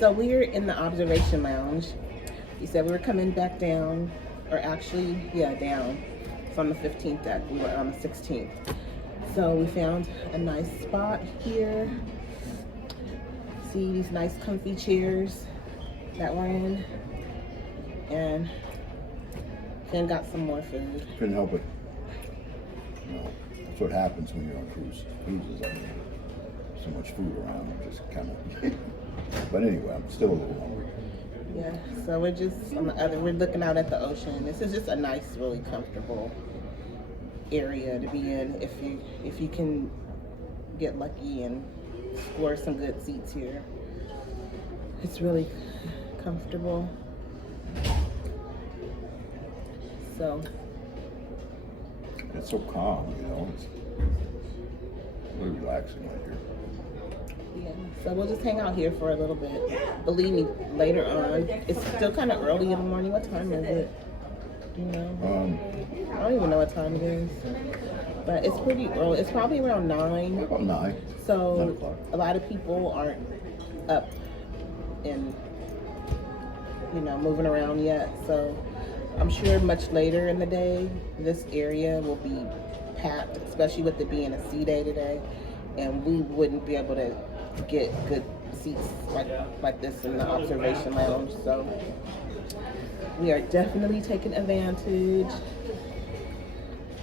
So we're in the observation lounge. We said we were coming back down, or actually, yeah, down. It's on the 15th deck. We were on the 16th. So we found a nice spot here. See these nice comfy chairs that we're in. And then got some more food. Couldn't help it. That's what happens when you're on cruises. So much food around, just kind of. But anyway, I'm still a little hungry. Yeah, so we're just on the other. We're looking out at the ocean. This is just a nice, really comfortable area to be in if you can get lucky and score some good seats here. It's really comfortable. So it's so calm, It's really relaxing right here. yeah, so we'll just hang out here for a little bit. Believe me, later on, it's still kind of early in the morning. What time is it? Do you know? I don't even know what time it is, but it's pretty early. It's probably around 9. About 9. So 9 o'clock. A lot of people aren't up and moving around yet. So I'm sure much later in the day, this area will be packed, especially with it being a sea day today, and we wouldn't be able to get good seats like this in the observation lounge. So we are definitely taking advantage.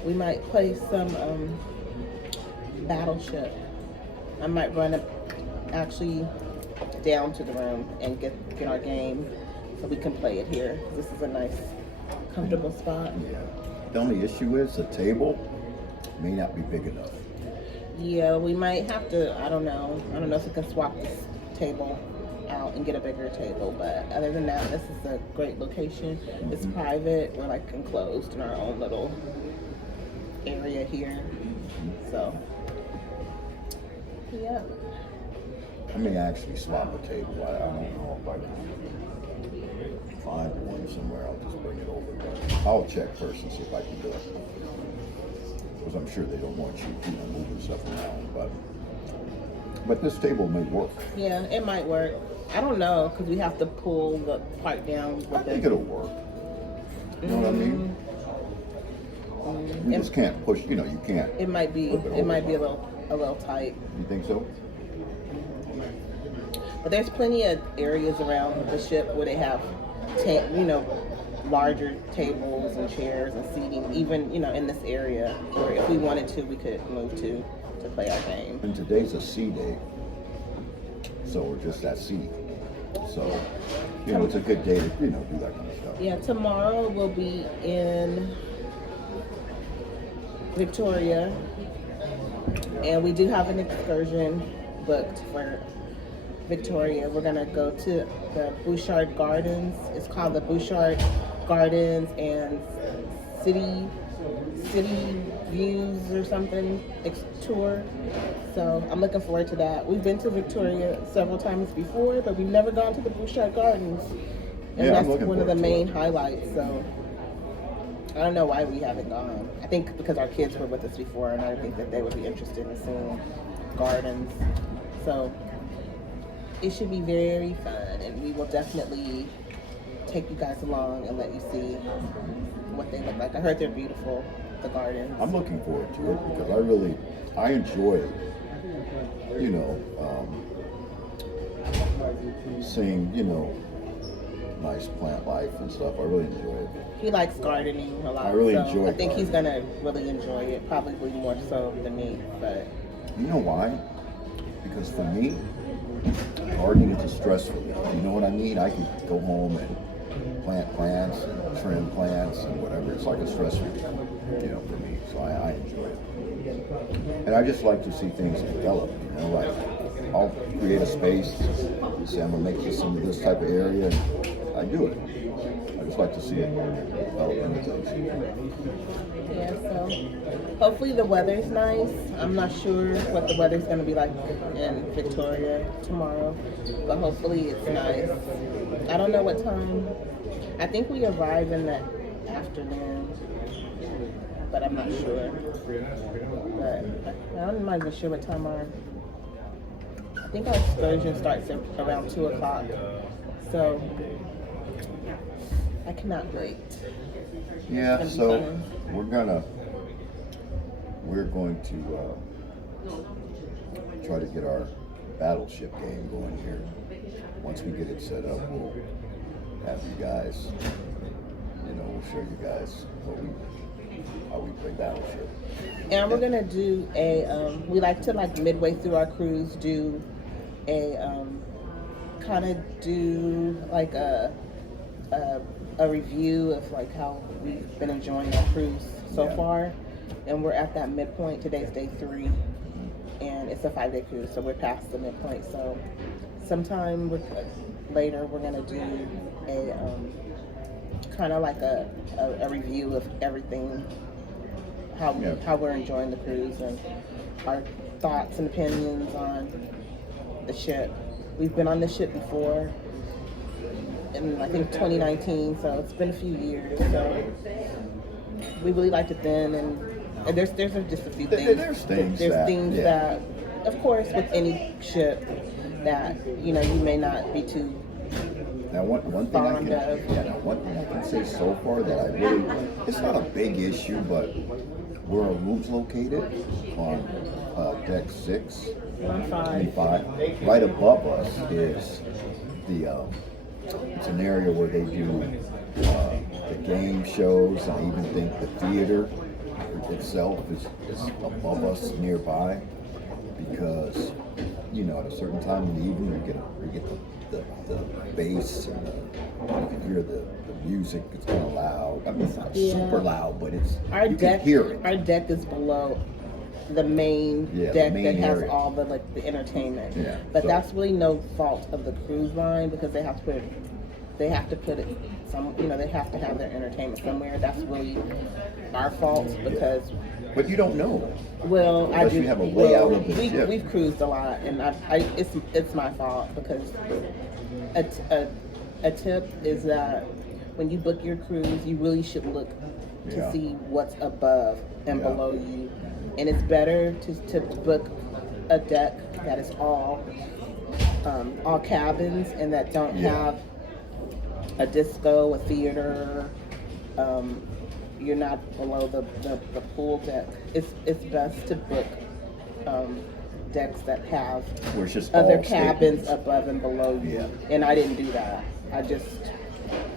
We might play some Battleship. I might run up actually down to the room and get our game so we can play it here. This is a nice, comfortable spot. Yeah. The only issue is the table may not be big enough. Yeah, we might have to, I don't know if we can swap this table out and get a bigger table, but other than that, this is a great location. It's private. We're like enclosed in our own little area here. So, yeah. I may actually swap a table. I don't know if I can find one somewhere. I'll just bring it over. But I'll check first and see if I can do it. Because I'm sure they don't want you, moving stuff around. But this table may work. Yeah, it might work. I don't know, because we have to pull the part down. I think it'll work. You know what I mean? You just can't push. You can't. It might be. It might be a little tight. You think so? But there's plenty of areas around the ship where they have, larger tables and chairs and seating. Even in this area, where if we wanted to, we could move to play our game. And today's a sea day, so we're just at sea. So it's a good day to do that kind of stuff. Yeah, tomorrow we'll be in Victoria, and we do have an excursion booked for Victoria. We're gonna go to the Bouchard Gardens. It's called the Bouchard Gardens and City Views or something tour. So I'm looking forward to that. We've been to Victoria several times before, but we've never gone to the Bouchard Gardens, and that's one of the main highlights. So I don't know why we haven't gone. I think because our kids were with us before, and I think that they would be interested in seeing gardens. So it should be very fun, and we will definitely take you guys along and let you see what they look like. I heard they're beautiful, the gardens. I'm looking forward to it because I enjoy, seeing, nice plant life and stuff. I really enjoy it. He likes gardening a lot. I really enjoy I think gardening. he's gonna really enjoy it, probably more so than me. But you know why? Because for me, gardening is a stress relief. You know what I mean? I can go home and plant plants and trim plants and whatever. It's like a stress relief, for me. So I enjoy it. And I just like to see things develop, like I'll create a space, say I'm gonna make this into this type of area, and I do it. I just like to see it develop into things. yeah, so hopefully the weather's nice. I'm not sure what the weather's gonna be like in Victoria tomorrow, but hopefully it's nice. I don't know what time. I think we arrive in the afternoon, but I'm not sure. But I'm not even sure what time our I think our excursion starts at around 2 o'clock. So I cannot wait. Yeah, so we're going to try to get our battleship game going here. Once we get it set up, we'll have you guys, we'll show you guys how we play battleship. And we're gonna do we like to, like, midway through our cruise, do a like a review of, like, how we've been enjoying our cruise so far. And we're at that midpoint. Today's day 3, and it's a 5-day cruise, so we're past the midpoint. So sometime later, we're gonna do a kind of like a review of everything, how we're enjoying the cruise, and our thoughts and opinions on the ship. We've been on the ship before in, I think, 2019, so it's been a few years. So we really liked it then, and there's just a few things. There's things that, of course, with any ship that you may not be too Now, one thing I can say so far that it's not a big issue, but where our room's located on deck 6, 25, right above us is it's an area where they do the game shows, and I even think the theater itself is above us nearby, because at a certain time in the evening we get the bass, and you can hear the music. It's kind of loud. I mean, it's not super loud, but you can hear it. Our deck is below the main deck that has all the the entertainment. Yeah, but that's really no fault of the cruise line, because they have to put it they have to have their entertainment somewhere. That's really our fault, because. But you don't know. Well, unless you have a layout of the ship. We've cruised a lot, and it's my fault, because a tip is that when you book your cruise, you really should look to see what's above and below you, and it's better to book a deck that is all cabins, and that don't have a disco, a theater. You're not below the pool deck. It's best to book decks that have other cabins above and below you. Yeah. And I didn't do that. I just,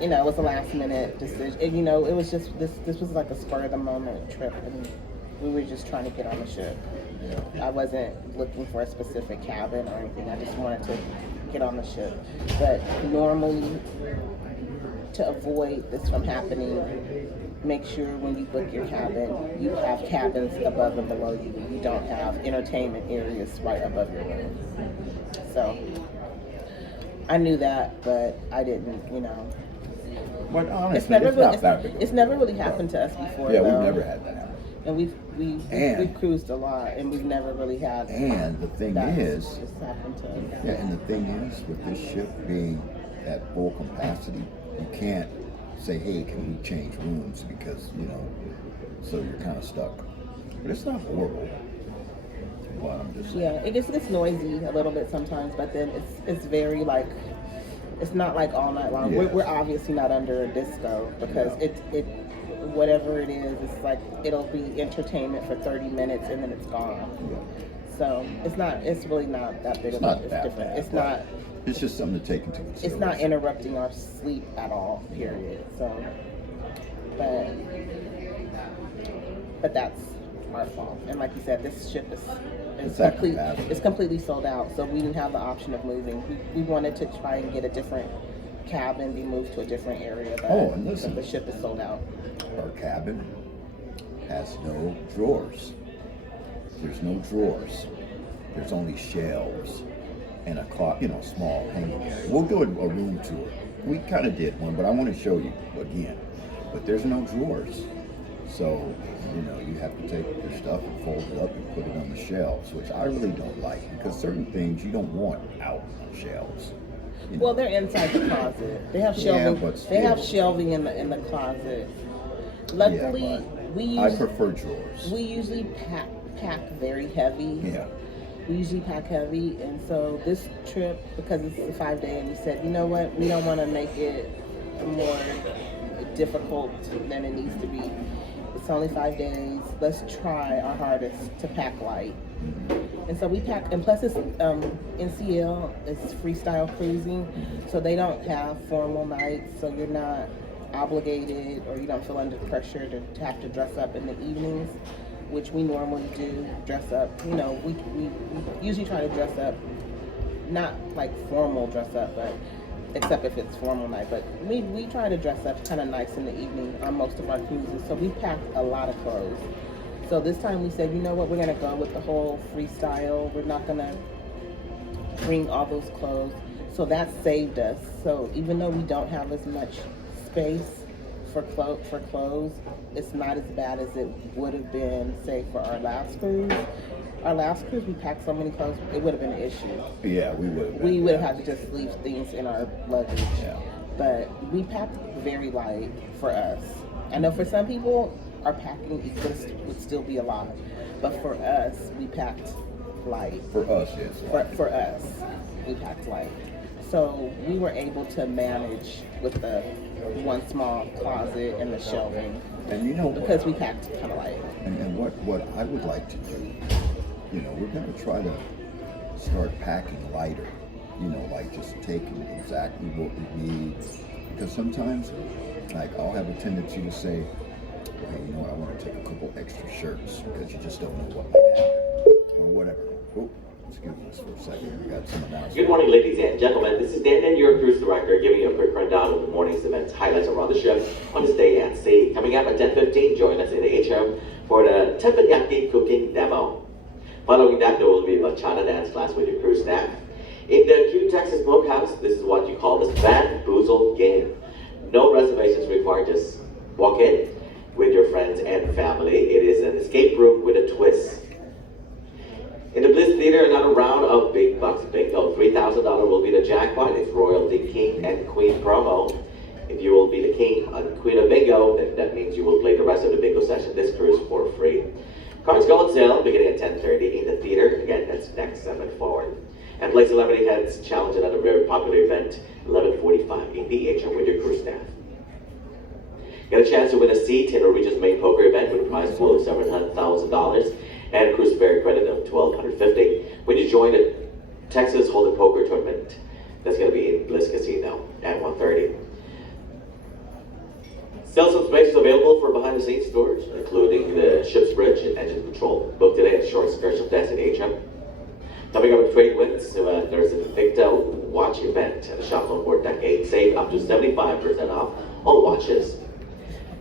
it was a last minute decision. And, it was just this was like a spur of the moment trip, and we were just trying to get on the ship. Yeah. I wasn't looking for a specific cabin or anything. I just wanted to get on the ship. But normally, to avoid this from happening, make sure when you book your cabin, you have cabins above and below you. You don't have entertainment areas right above your room. So I knew that, but I didn't, But honestly, it's never really happened to us before. Yeah, we've never had that happen. And we've cruised a lot, and we've never really had. And the thing is, just happened to us. Yeah, and the thing is, with this ship being at full capacity, you can't say, hey, can we change rooms, because so you're kind of stuck. But it's not horrible. But I'm just saying. Yeah, it gets noisy a little bit sometimes, but then it's very it's not like all night long. Yeah. We're obviously not under a disco, because it whatever it is, it's like it'll be entertainment for 30 minutes and then it's gone. Yeah. So it's really not that big of a different. It's not. It's just something to take into consideration. It's not interrupting our sleep at all, period. So, but that's our fault. And like you said, this ship is completely sold out. So we didn't have the option of moving. We wanted to try and get a different cabin, be moved to a different area. But and listen, the ship is sold out. Our cabin has no drawers. There's no drawers. There's only shelves. And a small hanging area. We'll do a room tour. We kind of did one, but I want to show you again. But there's no drawers. So, you have to take your stuff and fold it up and put it on the shelves, which I really don't like, because certain things you don't want out on shelves. Well, they're inside the closet. They have shelving. Yeah, but they have shelving in the closet. Luckily, I prefer drawers. We usually pack very heavy. Yeah. We usually pack heavy, and so this trip, because it's a 5-day, we said, you know what, we don't want to make it more difficult than it needs to be. It's only 5 days. Let's try our hardest to pack light. And so we pack, and plus it's NCL, it's freestyle cruising, so they don't have formal nights, so you're not obligated or you don't feel under pressure to have to dress up in the evenings, which we normally do, dress up. You know, we usually try to dress up, not like formal dress up, but except if it's formal night, but we try to dress up kind of nice in the evening on most of our cruises, so we packed a lot of clothes. So this time we said, you know what, we're going to go with the whole freestyle. We're not going to bring all those clothes. So that saved us. So even though we don't have as much space for clothes, it's not as bad as it would have been, say, for our last cruise. Our last cruise, we packed so many clothes, it would have been an issue. Yeah, we would have. We would have had to just leave things in our luggage. Yeah. But we packed very light for us. I know for some people, our packing would still be a lot. But for us, we packed light. For us, yes. For us, we packed light. So we were able to manage with the one small closet and the shelving. And you know, because we packed kind of light. And what I would like to do, you know, we're going to try to start packing lighter. You know, like just taking exactly what we need. Because sometimes, like, I'll have a tendency to say, well, you know what, I want to take a couple extra shirts because you just don't know what might happen. Or whatever. Oh, excuse us for a second. We got some announcements. Good morning, ladies and gentlemen. This is Dan, your cruise director, giving you a quick rundown of the morning's events, highlights around the ship on this day at sea. Coming up at 10:15, join us in the atrium for the teppanyaki cooking demo. Following that, there will be a bachata dance class with your crew staff. In the Q Texas Smokehouse, this is what you call the Bamboozle game. No reservations required, just walk in with your friends and family. It is an escape room with a twist. In the Bliss Theater, another round of Big Bucks Bingo. $3,000 will be the jackpot. It's Royalty King and Queen promo. If you will be the king and queen of bingo, then that means you will play the rest of the bingo session this cruise for free. Cards go on sale beginning at 10:30 in the theater. Again, that's next 7 forward. And Play Celebrity Heads challenge another very popular event, 11:45 in the atrium with your crew staff. Get a chance to win a seat in Norwegian's main poker event with a prize pool of $700,000 and cruise fare credit of $1,250 when you join the Texas Hold'em Poker Tournament. That's going to be in Bliss Casino at 1:30. Still some space is available for behind-the-scenes tours, including the ship's bridge and engine control. Book today at Short Excursion Desk in atrium. Coming up with trade winds, there's an Invicta watch event at the shop on board Deck 8. Save up to 75% off all watches.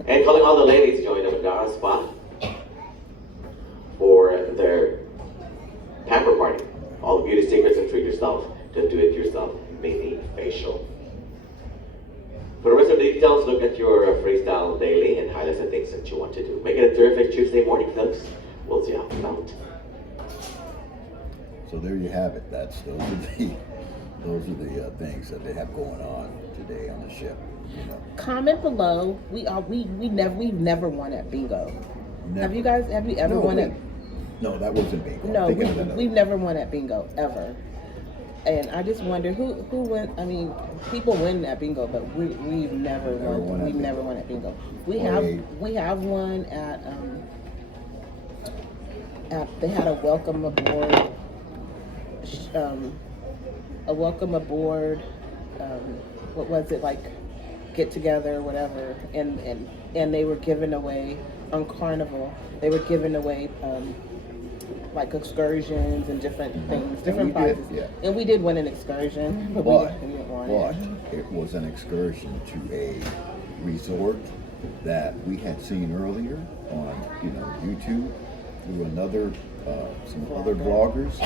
And calling all the ladies, join the Madara Spa for their pamper party. All the beauty secrets and treat yourself to do-it-yourself mini facial. For the rest of the details, look at your freestyle daily and highlight the things that you want to do. Make it a terrific Tuesday morning, folks. We'll see how it out. So there you have it. Those are the things that they have going on today on the ship. You know. Comment below. We've never won at bingo. Never. Have you ever won at? No, that wasn't bingo. No, we've never won at bingo ever. And I just wonder who win. I mean, people win at bingo, but we've never won. We've never won at bingo. We have one at they had a welcome aboard. What was it, like, get together or whatever, and they were giving away on Carnival. They were giving away like excursions and different things, different prizes. And we did win an excursion, but we didn't want it. It was an excursion to a resort that we had seen earlier on, YouTube through some other bloggers,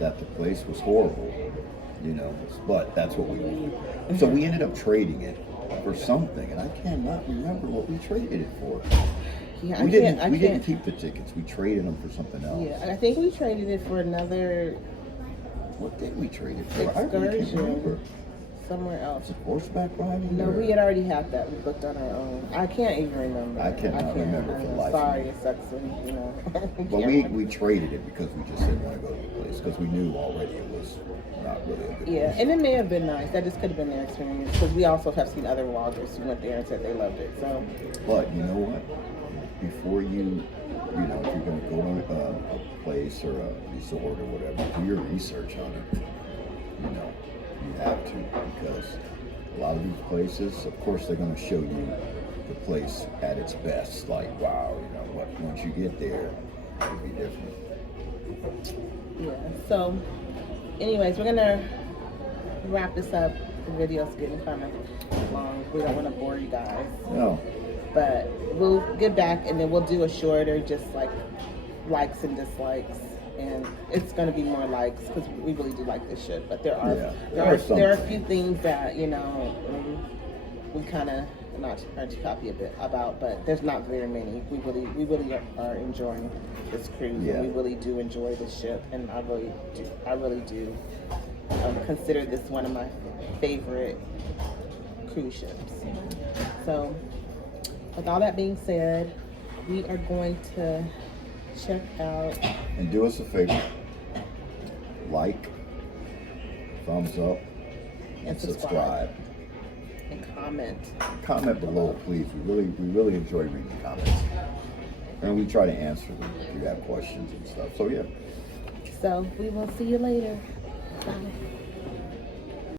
that the place was horrible, but that's what we wanted. So we ended up trading it for something, and I cannot remember what we traded it for. Yeah, we didn't keep the tickets. We traded them for something else. Yeah, I think we traded it for another. What did we trade it for? Excursion. I really can't remember. somewhere else. Horseback riding? No, or- we had already had that. We booked on our own. I can't even remember. I cannot remember for the life of Sorry, me. it sucks when, you know. But we traded it because we just didn't want to go to the place because we knew already it was not really a good Yeah, place. and it may have been nice. That just could have been their experience because we also have seen other vloggers who went there and said they loved it. So, But you know what? Before you know, if you're going to go to a place or a resort or whatever, do your research on it. You know, you have to because a lot of these places, of course, they're going to show you the place at its best. Like, wow, you know, but once you get there, it'll be different. yeah. So, anyways, we're gonna wrap this up. The video's getting kind of long. We don't want to bore you guys. No, But we'll get back and then we'll do a shorter, just like likes and dislikes, and it's going to be more likes because we really do like this shit. But there are a few things that we kind of not trying to copy a bit about, but there's not very many. We really are enjoying this cruise, and we really do enjoy this ship, and I really do consider this one of my favorite cruise ships. So, with all that being said, we are going to check out. and do us a favor, like, thumbs up, and subscribe. And comment. Comment below, please. We really enjoy reading comments, and we try to answer them if you have questions and stuff. So yeah. So we will see you later. Bye.